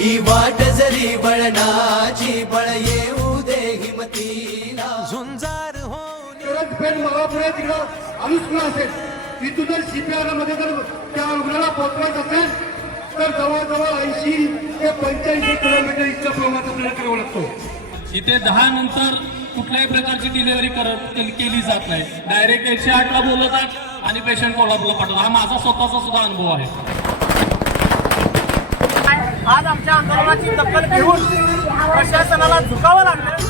ही वाट जरी वळणाची बळ येऊ दे हिमतीला झुंजार परत पेन महापुढे तिकडं अनुस्कुल असेल तिथून जर CPR मध्ये जर त्या रुग्णाला पोहोचवायचं असेल तर जवळजवळ 80 ते 85 किलोमीटर इतका प्रवास आपल्याला करावा लागतो. इथे 10 नंतर कुठल्याही प्रकारची डिलिव्हरी केली जात नाही. डायरेक्ट 108 ला बोलवतात आणि पेशंट कोल्हापूरला पाठवतात. हा माझा स्वतःचा सुद्धा अनुभव आहे. आज आमच्या आंदोलनाची दखल घेऊन प्रशासनाला झुकावं लागलं.